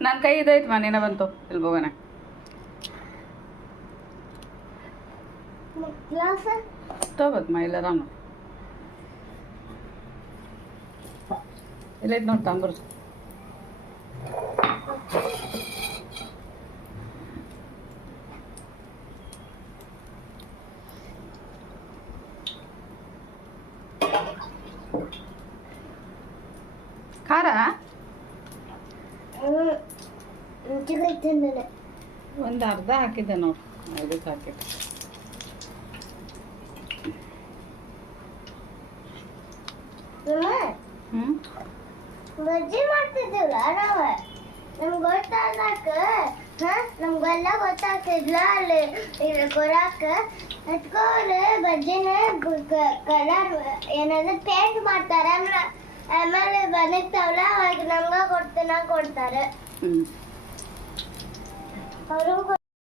ನನ್ನ ಕೈ ಇದೈತೆ ಮನೇನ ಬಂತು ಇಲ್ಲಿ ಹೋಗೋಣ ತಗೋಬೇಕಮ್ಮ ಇಲ್ಲದಾನು ಇಲ್ಲೈತೆ ನೋಡಿ ತಾಂಬರು ಖಾರ ಒಂದು ಅರ್ಧ ಹಾಕಿದ್ದೆ ನೋಡಿ ಇದಕ್ಕೆ ಹಾಕಿದ್ದೆ ಬಜ್ಜಿ ಮಾಡ್ತಿದ್ದೀವಲ್ಲ ನಾವು ನಮ್ಗೆ ಗೊತ್ತಾಗಕ್ಕ ನಮ್ಗೆಲ್ಲ ಗೊತ್ತಾಗ್ತಿದ್ಲ ಅಲ್ಲಿ ಕೊಡಾಕ ಹತ್ಕೋರು ಬಜ್ಜಿನ ಕಲರ್ ಏನಾದ್ರು ಪೇಂಟ್ ಮಾಡ್ತಾರೆ ಆಮೇಲೆ ಬಂದಿರ್ತಾವಲ್ಲ ಅವಾಗ ನಮ್ಗ ಕೊಡ್ತಾರೆ ಅವರು